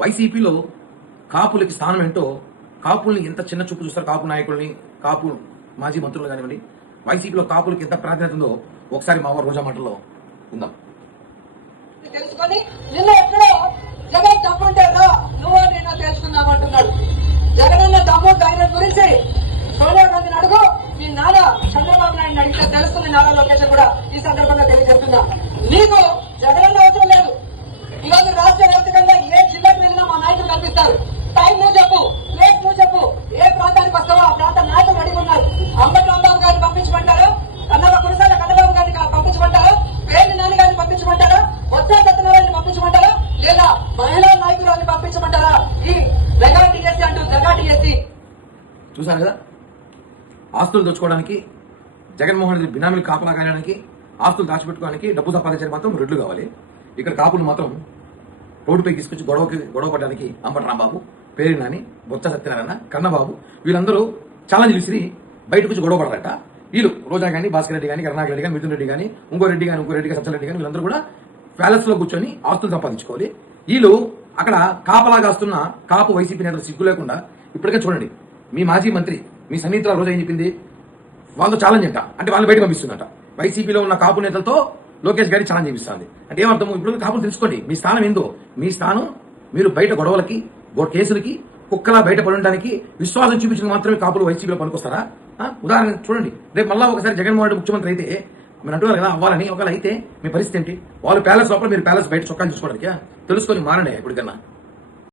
వైసీపీలో కాపులకి స్థానం ఏంటో, కాపుల్ని ఎంత చిన్న చూపు చూస్తారు, కాపు నాయకుల్ని, కాపు మాజీ మంత్రులు కానివ్వండి, వైసీపీలో కాపులకి ఎంత ప్రాధాన్యత ఉందో ఒకసారి మా వారు రోజా మాటల్లో ఉందాం. తెలుసుకొని నిన్న ఎక్కడో జగన్ తప్పుంటారా నువ్వు నేను తెలుసుకుందామంటున్నాడు. జగనన్న దమ్ము ధైర్యం గురించి సోనియా గాంధీని అడుగు, మీ నాన్న చంద్రబాబు నాయుడు అడిగితే తెలుస్తుంది. నారా లోకేషన్ కూడా ఈ సందర్భంగా తెలియజేస్తున్నా, నీకు జగనన్న అవసరం లేదు. ఈరోజు రాష్ట్ర వ్యాప్తంగా ఏ జిల్లాకు వెళ్ళినా మా నాయకులు కనిపిస్తారు. టైం నువ్వు చెప్పు, ప్లేస్ నువ్వు చెప్పు, ఏ ప్రాంతానికి వస్తావో ఆ ప్రాంత నాయకులు అడిగి ఉన్నారు. అంబటి రాంబాబు గారిని పంపించమంటారు, కురసాల కన్నబాబు గారిని పంపించమంటారు, పేర్ని నాని గారిని పంపించమంటారా, బొత్స సత్యనారాయణ పంపించమంటారా, లేదా మహిళా నాయకురాన్ని పంపించమంటారా? ఈ మెగా టీఎస్సీ అంటూ మెగా టీఎస్సీ చూశారు కదా, ఆస్తులు దోచుకోవడానికి, జగన్మోహన్ రెడ్డి బినామీలు కాపలా కాయడానికి, ఆస్తులు దాచిపెట్టుకోవడానికి, డబ్బు సంపాదించడానికి మాత్రం రెడ్లు కావాలి. ఇక్కడ కాపులు మాత్రం రోడ్డుపై తీసుకొచ్చి గొడవ పడడానికి అంబటి రాంబాబు, పేరు నాని, బొత్స సత్యనారాయణ, కన్నబాబు వీళ్ళందరూ ఛాలెంజ్ విసిరి బయటకు వచ్చి గొడవ పడరట. వీళ్ళు రోజా గానీ, భాస్కర్ రెడ్డి గానీ, కరుణాకర్ రెడ్డి గానీ, మిథున్ రెడ్డి గానీ, ఇంకో రెడ్డి సత్యరెడ్డి గానీ వీళ్ళందరూ కూడా ప్యాలెస్ లో కూర్చొని ఆస్తులు సంపాదించుకోవాలి. వీళ్ళు అక్కడ కాపలా కాస్తున్న కాపు వైసీపీ నేతలు సిగ్గు లేకుండా ఇప్పటికే చూడండి, మీ మాజీ మంత్రి మీ సన్నిహితుల రోజా ఏం చెప్పింది, వాళ్ళతో ఛాలెంజ్ అంట, అంటే వాళ్ళు బయట పంపిస్తుందట. వైసీపీలో ఉన్న కాపు నేతలతో లోకేష్ గారి ఛాలెంజ్ చేపిస్తుంది. అంటే ఏమర్థం, ఇప్పుడు కాపులు తెలుసుకోండి మీ స్థానం ఏందో. మీ స్థానం మీరు బయట గొడవలకి, కేసులకి, కుక్కలా బయట పడడానికి విశ్వాసం చూపించిన మాత్రమే కాపులు వైసీపీలో పనికొస్తారా? ఉదాహరణ చూడండి, రేపు మళ్ళా ఒకసారి జగన్మోహన్ రెడ్డి ముఖ్యమంత్రి అయితే మీరు అంటున్నారు కదా అవ్వాలని, ఒకవేళ అయితే మీ పరిస్థితి ఏంటి? వాళ్ళు ప్యాలెస్ లోపల, మీరు ప్యాలెస్ బయట చొక్కాలు చూసుకోవడానికి తెలుసుకొని మారండి ఇప్పటికన్నా.